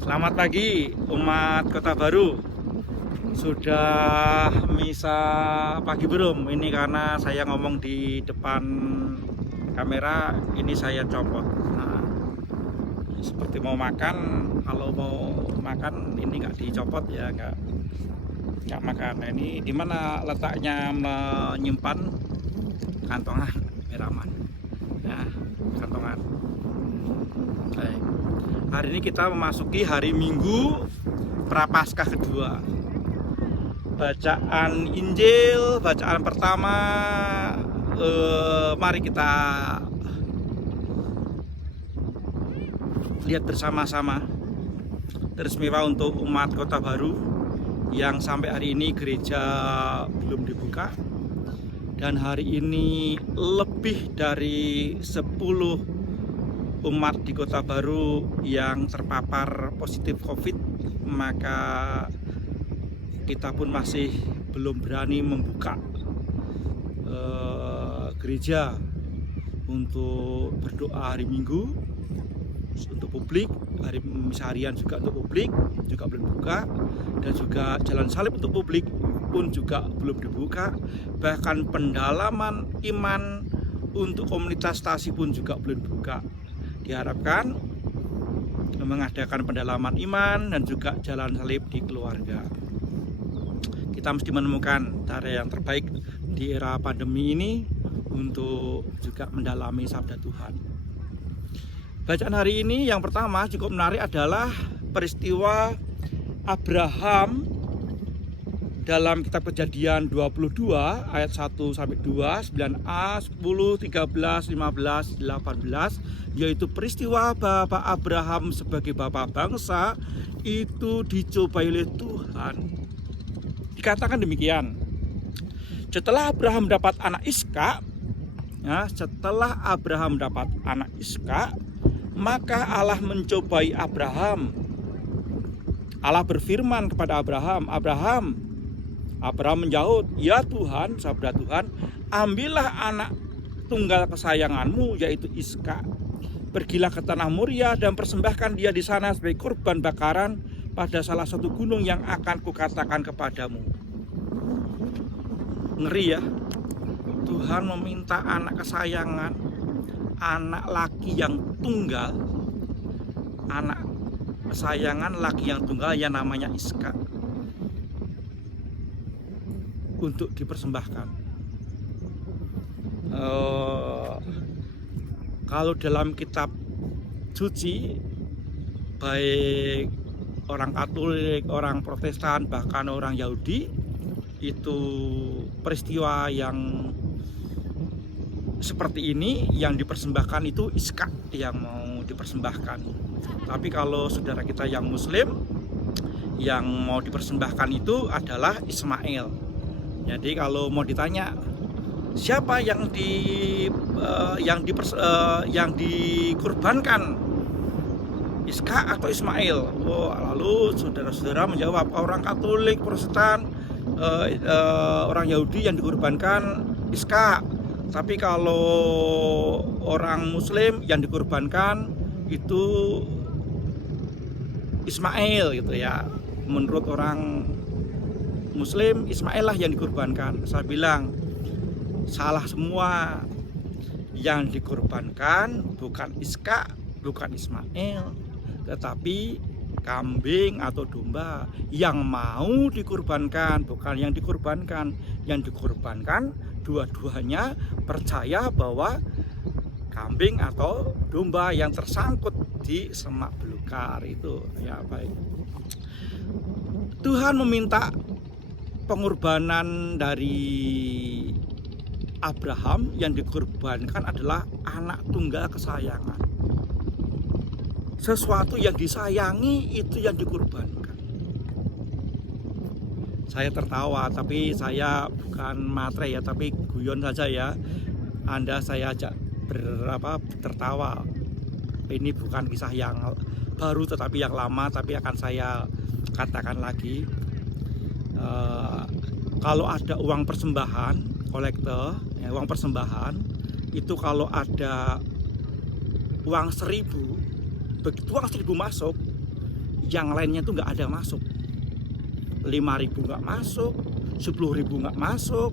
Selamat pagi umat Kota Baru. Sudah misa pagi belum? Ini karena saya ngomong di depan kamera, ini saya copot. Nah, seperti mau makan, kalau mau makan ini nggak dicopot ya, nggak makan. Nah, ini dimana letaknya menyimpan kantongan meraman? Ya, kantongan. Baik. Hari ini kita memasuki hari Minggu Prapaskah kedua. Bacaan Injil, bacaan pertama, mari kita lihat bersama-sama. Teristimewa untuk umat Kota Baru yang sampai hari ini gereja belum dibuka. Dan hari ini lebih dari 10 umat di Kota Baru yang terpapar positif COVID, maka kita pun masih belum berani membuka gereja untuk berdoa hari Minggu untuk publik, hari misa harian juga untuk publik juga belum buka, dan juga jalan salib untuk publik pun juga belum dibuka. Bahkan pendalaman iman untuk komunitas stasi pun juga belum dibuka. Diharapkan mengadakan pendalaman iman dan juga jalan salib di keluarga. Kita mesti menemukan cara yang terbaik di era pandemi ini untuk juga mendalami sabda Tuhan. Bacaan hari ini yang pertama cukup menarik adalah peristiwa Abraham dalam kitab Kejadian 22 ayat 1 sampai 2, 9a, 10, 13, 15, 18, yaitu peristiwa Bapak Abraham sebagai bapak bangsa itu dicobai oleh Tuhan. Dikatakan demikian. Setelah Abraham dapat anak Ishak, maka Allah mencobai Abraham. Allah berfirman kepada Abraham, Abraham menjawab, "Ya Tuhan, sabda Tuhan, ambillah anak tunggal kesayanganmu, yaitu Ishak. Pergilah ke tanah Moria dan persembahkan dia di sana sebagai kurban bakaran pada salah satu gunung yang akan kukatakan kepadamu." Ngeri ya, Tuhan meminta anak kesayangan, anak laki yang tunggal, anak kesayangan laki yang tunggal yang namanya Ishak, untuk dipersembahkan. Kalau dalam kitab suci, baik orang Katolik, orang Protestan, bahkan orang Yahudi, itu peristiwa yang seperti ini yang dipersembahkan itu Ishak yang mau dipersembahkan. Tapi kalau saudara kita yang Muslim, yang mau dipersembahkan itu adalah Ismail. Jadi kalau mau ditanya siapa yang dikurbankan, Ishak atau Ismail? Lalu saudara-saudara menjawab, orang Katolik, Protestan, orang Yahudi yang dikurbankan Ishak. Tapi kalau orang Muslim yang dikurbankan itu Ismail gitu ya. Menurut orang Muslim, Ismail lah yang dikurbankan. Saya bilang salah semua. Yang dikurbankan bukan Ishak, bukan Ismail, tetapi kambing atau domba yang mau dikurbankan, bukan yang dikurbankan. Yang dikurbankan dua-duanya percaya bahwa kambing atau domba yang tersangkut di semak belukar itu ya baik. Tuhan meminta pengorbanan dari Abraham, yang dikorbankan adalah anak tunggal kesayangan. Sesuatu yang disayangi itu yang dikorbankan. Saya tertawa, tapi saya bukan matre ya, tapi guyon saja ya. Anda saya ajak tertawa. Ini bukan kisah yang baru tetapi yang lama, tapi akan saya katakan lagi. Kalau ada uang persembahan, kolektor, uang persembahan, itu kalau ada uang 1.000, begitu uang 1.000 masuk, yang lainnya itu nggak ada masuk. 5.000 nggak masuk, 10.000 nggak masuk,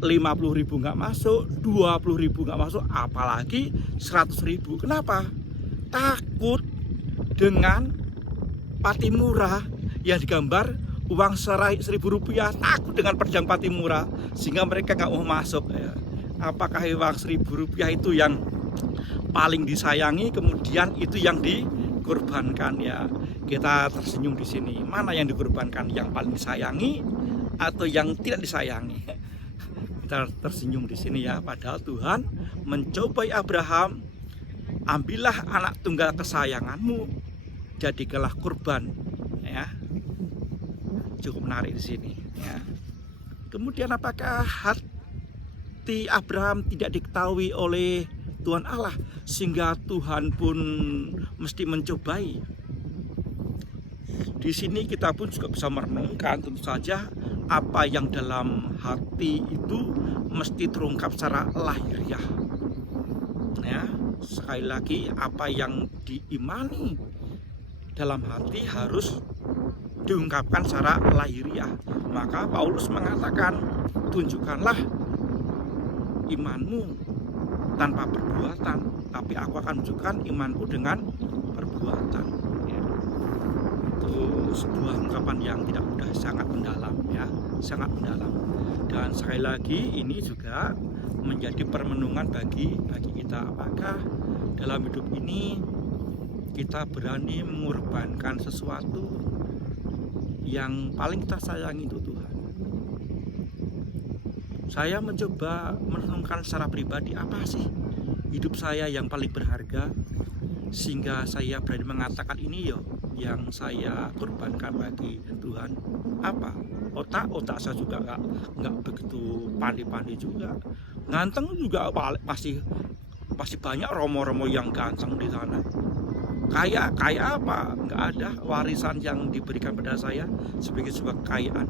50.000 nggak masuk, 20.000 nggak masuk, apalagi 100.000. Kenapa? Takut dengan Patimura yang digambar uang Rp1.000, takut dengan pedang Patimura sehingga mereka nggak mau masuk. Apakah uang Rp1.000 itu yang paling disayangi, kemudian itu yang dikorbankan? Ya, kita tersenyum di sini. Mana yang dikorbankan, yang paling disayangi atau yang tidak disayangi? Kita tersenyum di sini ya. Padahal Tuhan mencobai Abraham, ambillah anak tunggal kesayanganmu, jadikanlah kurban. Ya, cukup menarik di sini. Ya. Kemudian apakah hati Abraham tidak diketahui oleh Tuhan Allah sehingga Tuhan pun mesti mencobai? Di sini kita pun juga bisa merenungkan, tentu saja apa yang dalam hati itu mesti terungkap secara lahiriah. Ya, sekali lagi, apa yang diimani dalam hati harus diungkapkan secara lahiriah. Maka Paulus mengatakan, tunjukkanlah imanmu tanpa perbuatan, tapi aku akan menunjukkan imanku dengan perbuatan. Ya. Itu sebuah ungkapan yang tidak mudah, sangat mendalam ya, sangat mendalam. Dan sekali lagi ini juga menjadi permenungan bagi kita. Apakah dalam hidup ini kita berani mengorbankan sesuatu yang paling kita sayangi itu Tuhan? Saya mencoba merenungkan secara pribadi, apa sih hidup saya yang paling berharga sehingga saya berani mengatakan ini yo yang saya korbankan bagi Tuhan. Apa? Otak saya juga nggak begitu pandai-pandai juga. Ganteng juga pasti banyak romo-romo yang ganteng di sana. Kaya apa? Nggak ada warisan yang diberikan pada saya sebagai sebuah kekayaan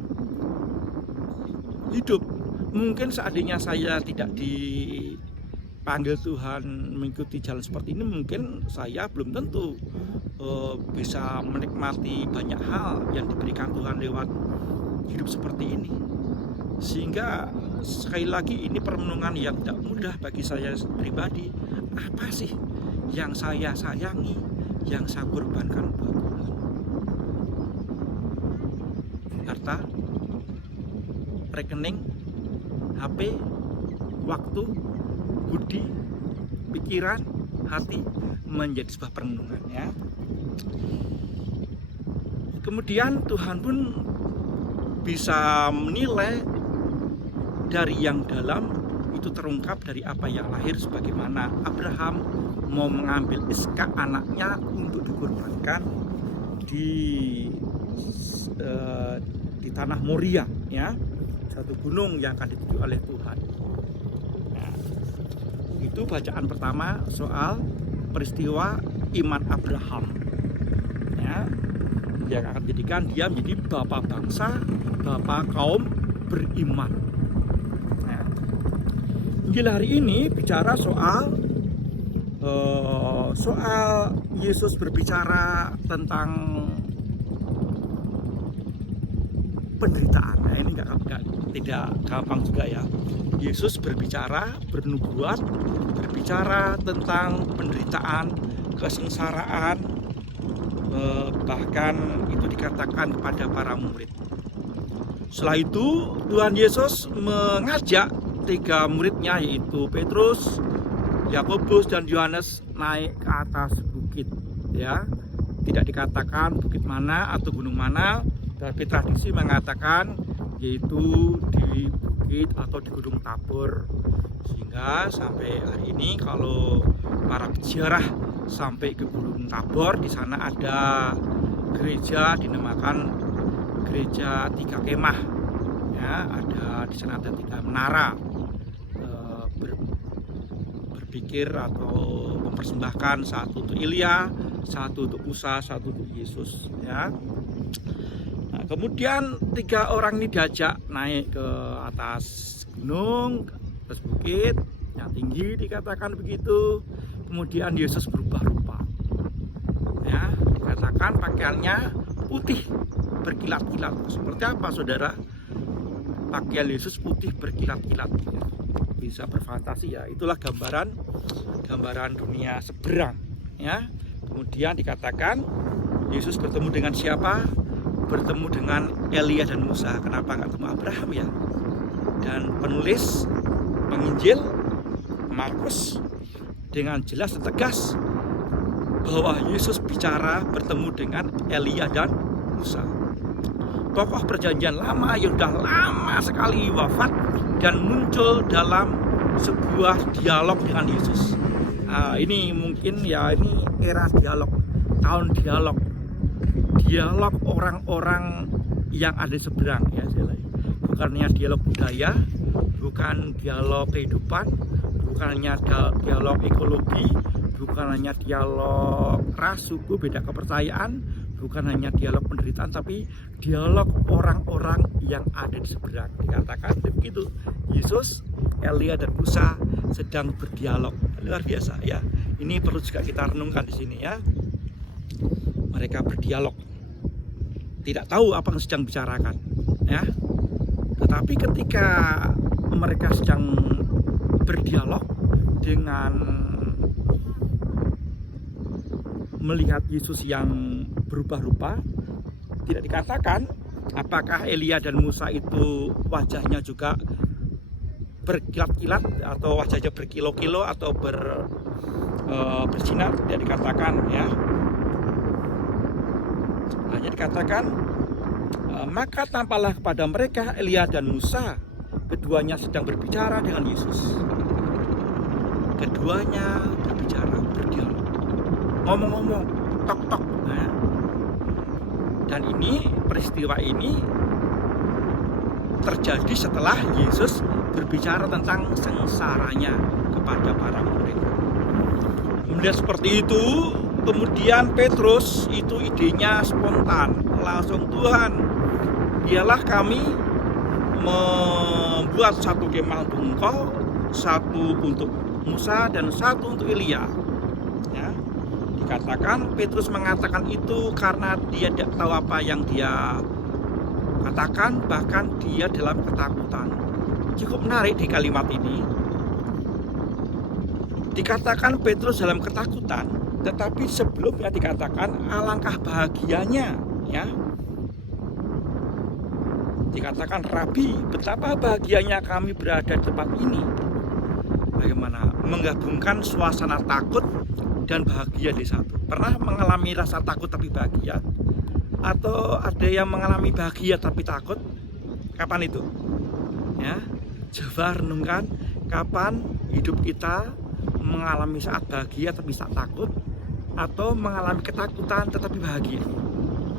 hidup. Mungkin seandainya saya tidak dipanggil Tuhan mengikuti jalan seperti ini, mungkin saya belum tentu bisa menikmati banyak hal yang diberikan Tuhan lewat hidup seperti ini. Sehingga sekali lagi ini permenungan yang tidak mudah bagi saya pribadi. Apa sih yang saya sayangi, yang saya korbankan buat Tuhan? Harta, rekening, HP, waktu, budi, pikiran, hati menjadi sebuah perenungan ya. Kemudian Tuhan pun bisa menilai dari yang dalam itu terungkap dari apa yang lahir, sebagaimana Abraham mau mengambil Ishak anaknya untuk dikorbankan di tanah Moria ya, satu gunung yang akan dituju oleh Tuhan. Nah, itu bacaan pertama soal peristiwa iman Abraham ya, yang akan menjadikan dia menjadi bapak bangsa, bapak kaum beriman. Nah, Injil hari ini bicara soal Yesus berbicara tentang penderitaan. Nah, ini tidak gampang juga ya. Yesus berbicara, bernubuat, berbicara tentang penderitaan, kesengsaraan, bahkan itu dikatakan kepada para murid. Setelah itu Tuhan Yesus mengajak 3 muridnya, yaitu Petrus, Yakobus dan Yohanes, naik ke atas bukit ya. Tidak dikatakan bukit mana atau gunung mana, tapi tradisi mengatakan yaitu di bukit atau di Gunung Tabor. Sehingga sampai hari ini kalau para peziarah sampai ke Gunung Tabor, di sana ada gereja dinamakan gereja 3 kemah ya, ada di sana ada 3 menara, berpikir atau mempersembahkan, satu untuk Ilya, satu untuk Musa, satu untuk Yesus ya. Nah, kemudian 3 orang ini diajak naik ke atas gunung, atas bukit yang tinggi dikatakan begitu. Kemudian Yesus berubah rupa ya, dikatakan pakai pakaiannya putih berkilat-kilat. Seperti apa saudara? Pakaian Yesus putih berkilat-kilat. Bisa berfantasi ya. Itulah gambaran dunia seberang ya. Kemudian dikatakan Yesus bertemu dengan siapa? Bertemu dengan Elia dan Musa. Kenapa nggak ketemu Abraham ya? Dan penulis penginjil Markus dengan jelas dan tegas bahwa Yesus bicara bertemu dengan Elia dan Musa. Tokoh perjanjian lama yang sudah lama sekali wafat dan muncul dalam sebuah dialog dengan Yesus. Ini mungkin ya, ini era dialog, tahun dialog orang-orang yang ada di seberang ya. Bukannya dialog budaya, bukan dialog kehidupan, bukan hanya dialog ekologi, bukan hanya dialog ras, suku, beda kepercayaan, bukan hanya dialog penderitaan, tapi dialog orang-orang yang ada di seberang. Dikatakan begitu, Yesus, Elia dan Musa sedang berdialog. Luar biasa ya. Ini perlu juga kita renungkan di sini ya. Mereka berdialog, tidak tahu apa yang sedang bicarakan ya. Tetapi ketika mereka sedang berdialog dengan melihat Yesus yang berubah rupa, tidak dikatakan apakah Elia dan Musa itu wajahnya juga berkilat-kilat atau wajahnya berkilo-kilo atau bersinar, tidak dikatakan ya. Hanya dikatakan maka tampaklah kepada mereka Elia dan Musa, keduanya sedang berbicara dengan Yesus. Keduanya berbicara, berdialog, ngomong-ngomong, tok-tok. Nah, dan ini peristiwa ini terjadi setelah Yesus berbicara tentang sengsaranya kepada para murid. Melihat seperti itu, kemudian Petrus itu idenya spontan, langsung, Tuhan, biarlah kami membuat satu kemah untuk Engkau, satu untuk Musa dan satu untuk Elia. Ya, dikatakan Petrus mengatakan itu karena dia tidak tahu apa yang dia katakan, bahkan dia dalam ketakutan. Cukup menarik di kalimat ini. Dikatakan Petrus dalam ketakutan, tetapi sebelumnya dikatakan alangkah bahagianya ya. Dikatakan, Rabi, betapa bahagianya kami berada di tempat ini. Bagaimana menggabungkan suasana takut dan bahagia di satu. Pernah mengalami rasa takut tapi bahagia? Atau ada yang mengalami bahagia tapi takut? Kapan itu? Ya, coba renungkan kapan hidup kita mengalami saat bahagia tapi saat takut, atau mengalami ketakutan tetapi bahagia.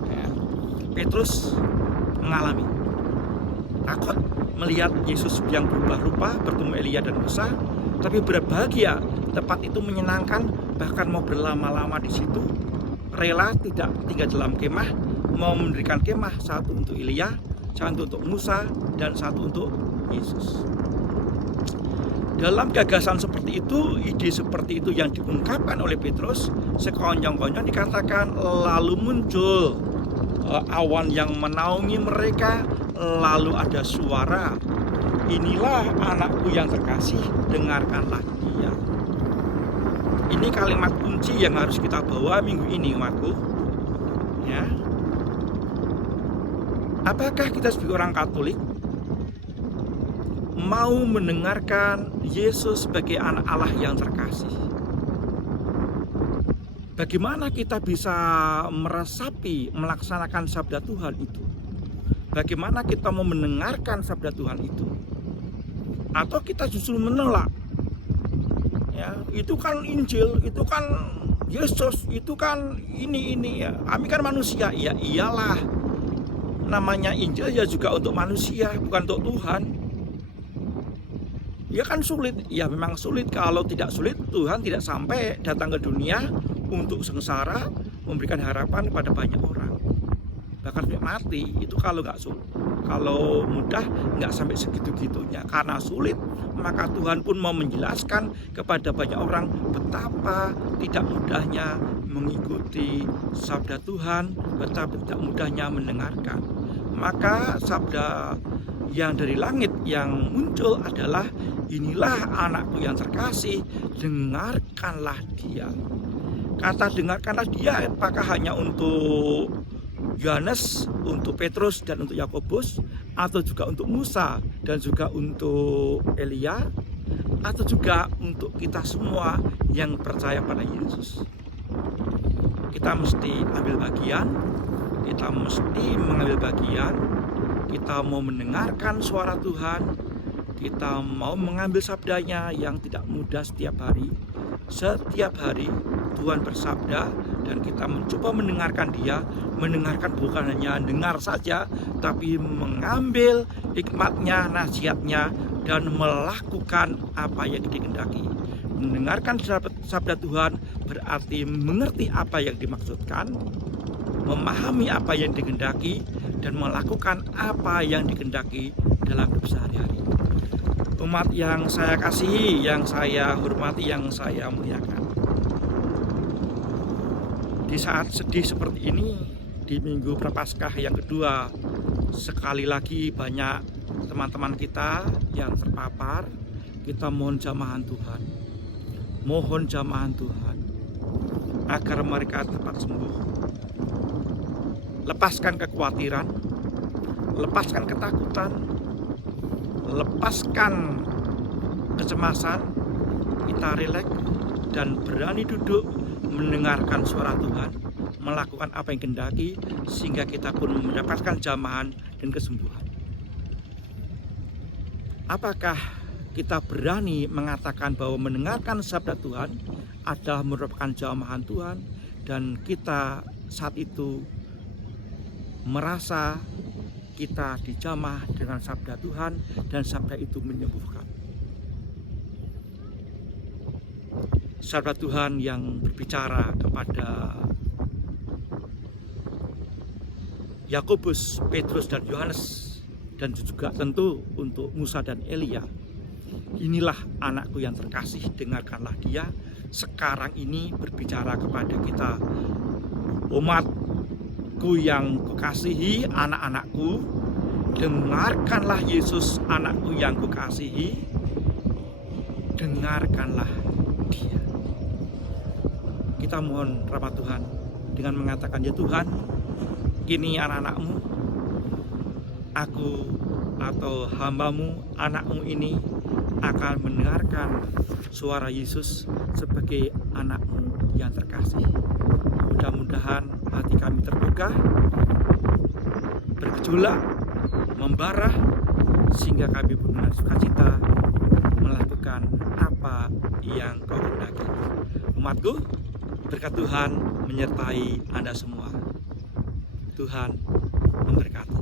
Ya. Petrus mengalami takut melihat Yesus yang berubah rupa, bertemu Elia dan Musa, tapi berbahagia, tempat itu menyenangkan, bahkan mau berlama-lama di situ, rela tidak tinggal dalam kemah, mau mendirikan kemah, satu untuk Elia, satu untuk Musa, dan satu untuk Yesus. Dalam gagasan seperti itu, ide seperti itu yang diungkapkan oleh Petrus, sekonyong-konyong dikatakan lalu muncul awan yang menaungi mereka, lalu ada suara, inilah anakku yang terkasih, dengarkanlah dia. Ini kalimat kunci yang harus kita bawa minggu ini, umatku. Ya. Apakah kita sebagai orang Katolik mau mendengarkan Yesus sebagai anak Allah yang terkasih? Bagaimana kita bisa meresapi, melaksanakan sabda Tuhan itu? Bagaimana kita mau mendengarkan sabda Tuhan itu? Atau kita justru menolak? Ya, itu kan Injil, itu kan Yesus, itu kan ini ya. Kami kan manusia, ya iyalah. Namanya Injil ya juga untuk manusia, bukan untuk Tuhan. Ya kan sulit, ya memang sulit. Kalau tidak sulit, Tuhan tidak sampai datang ke dunia untuk sengsara, memberikan harapan kepada banyak orang. bahkan sampai mati. Itu kalau nggak sulit, kalau mudah nggak sampai segitu-gitunya. Karena sulit, maka Tuhan pun mau menjelaskan kepada banyak orang betapa tidak mudahnya mengikuti sabda Tuhan, betapa tidak mudahnya mendengarkan. Maka sabda yang dari langit yang muncul adalah, inilah anakku yang terkasih, dengarkanlah dia. Kata dengarkanlah dia apakah hanya untuk Yohanes, untuk Petrus dan untuk Yakobus, atau juga untuk Musa dan juga untuk Elia, atau juga untuk kita semua yang percaya pada Yesus? Kita mesti ambil bagian, kita mesti mengambil bagian. Kita mau mendengarkan suara Tuhan, kita mau mengambil sabdanya yang tidak mudah setiap hari. Setiap hari Tuhan bersabda dan kita mencoba mendengarkan dia. Mendengarkan bukan hanya dengar saja, tapi mengambil hikmatnya, nasihatnya, dan melakukan apa yang dikehendaki. Mendengarkan sabda Tuhan berarti mengerti apa yang dimaksudkan, memahami apa yang dikehendaki, dan melakukan apa yang dikehendaki dalam hidup sehari-hari. Umat yang saya kasihi, yang saya hormati, yang saya muliakan, di saat sedih seperti ini, di Minggu Prapaskah yang kedua, sekali lagi banyak teman-teman kita yang terpapar. Kita mohon jamahan Tuhan, mohon jamahan Tuhan agar mereka cepat sembuh. Lepaskan kekhawatiran, lepaskan ketakutan, lepaskan kecemasan. Kita rileks dan berani duduk mendengarkan suara Tuhan, melakukan apa yang kehendaki, sehingga kita pun mendapatkan jamahan dan kesembuhan. Apakah kita berani mengatakan bahwa mendengarkan sabda Tuhan adalah merupakan jamahan Tuhan, dan kita saat itu merasa kita dijamah dengan sabda Tuhan dan sabda itu menyembuhkan? Sabda Tuhan yang berbicara kepada Yakobus, Petrus dan Yohanes, dan juga tentu untuk Musa dan Elia, inilah anakku yang terkasih, dengarkanlah dia. Sekarang ini berbicara kepada kita, umatku yang kukasihi, anak-anakku, dengarkanlah Yesus, anakku yang kukasihi, dengarkanlah dia. Kita mohon rahmat Tuhan dengan mengatakan, ya Tuhan, kini anak-anakmu, aku atau hambamu, anakmu ini akan mendengarkan suara Yesus sebagai anakmu yang terkasih. Mudah-mudahan hati kami terbuka, bergejolak, membara, sehingga kami pun dengan sukacita melakukan apa yang Kau kehendaki. Umatku, berkat Tuhan menyertai Anda semua. Tuhan memberkati.